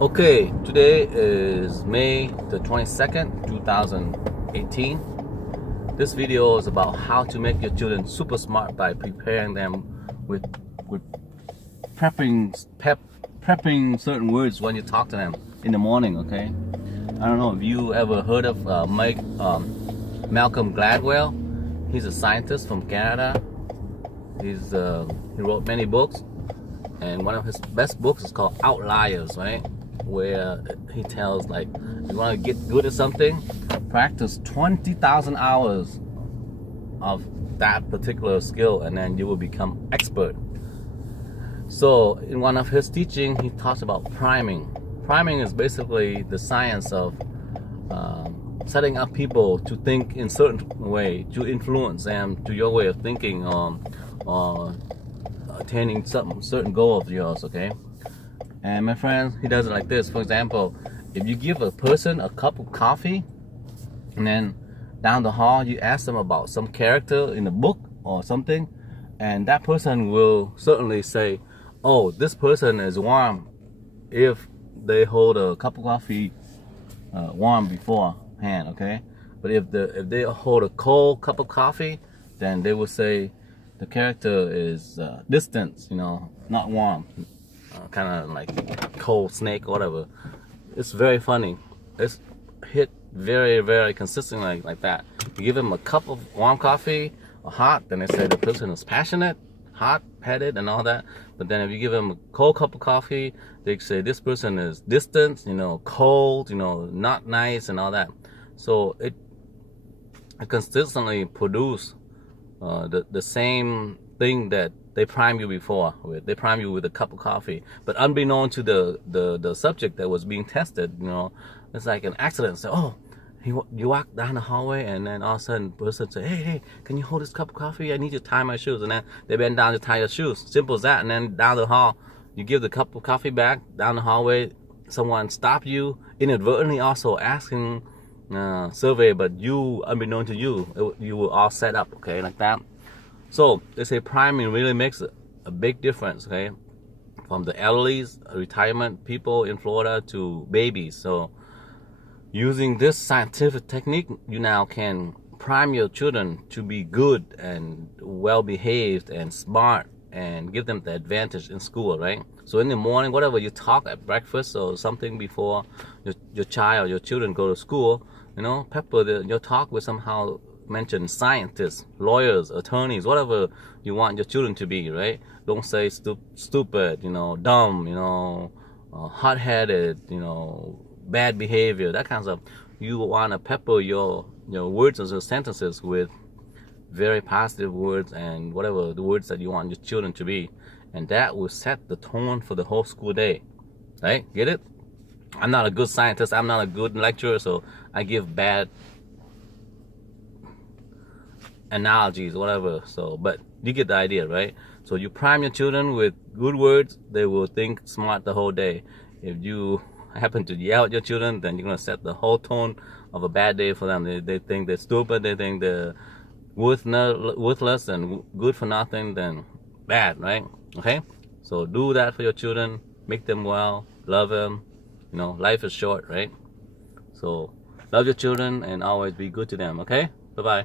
Okay, today is May the 22nd, 2018. This video is about how to make your children super smart by preparing them with with prepping certain words when you talk to them in the morning. Okay, I don't know if you ever heard of Malcolm Gladwell. He's a scientist from Canada. He wrote many books, and one of his best books is called Outliers, right? Where he tells, like, you want to get good at something, practice 20,000 hours of that particular skill, and then you will become expert. So in one of his teaching, he talks about priming. Priming is basically the science of setting up people to think in certain way, to influence them to your way of thinking, or attaining some certain goal of yours. Okay. And my friend, he does it like this. For example, if you give a person a cup of coffee, and then down the hall you ask them about some character in a book or something, and that person will certainly say, oh, this person is warm if they hold a cup of coffee warm beforehand, okay? But if they hold a cold cup of coffee, then they will say the character is distant, not warm. Kind of like cold snake or whatever. It's very funny. It's hit very, very consistently like that. You give them a cup of warm coffee or hot, then they say the person is passionate, hot-headed, and all that. But then if you give them a cold cup of coffee, they say this person is distant, cold, not nice, and all that. So it consistently produce the same thing that they prime you before with. They prime you with a cup of coffee, but unbeknown to the subject that was being tested, it's like an accident. So, you walk down the hallway, and then all of a sudden, the person say, "Hey, can you hold this cup of coffee? I need you to tie my shoes." And then they bend down to tie your shoes. Simple as that. And then down the hall, you give the cup of coffee back. Down the hallway, someone stop you inadvertently, also asking survey, but you, unbeknown to you, you were all set up, okay, like that. So they say priming really makes a big difference, okay, from the elderlies, retirement people in Florida to babies. So using this scientific technique, you now can prime your children to be good and well behaved and smart, and give them the advantage in school, right? So in the morning, whatever you talk at breakfast or something before your child or your children go to school, pepper your talk with somehow mention scientists, lawyers, attorneys, whatever you want your children to be, right? Don't say stupid, dumb, hot-headed, bad behavior, that kind of stuff. You want to pepper your words and your sentences with very positive words and whatever the words that you want your children to be, and that will set the tone for the whole school day, right? Get it? I'm not a good scientist, I'm not a good lecturer, so I give bad analogies, whatever. So, but you get the idea, right? So you prime your children with good words, they will think smart the whole day. If you happen to yell at your children, then you're gonna set the whole tone of a bad day for them. They think they're stupid, they think they're worthless and good for nothing, then bad, right? Okay, so do that for your children, make them well, love them. Life is short, right? So love your children and always be good to them. Okay, bye bye.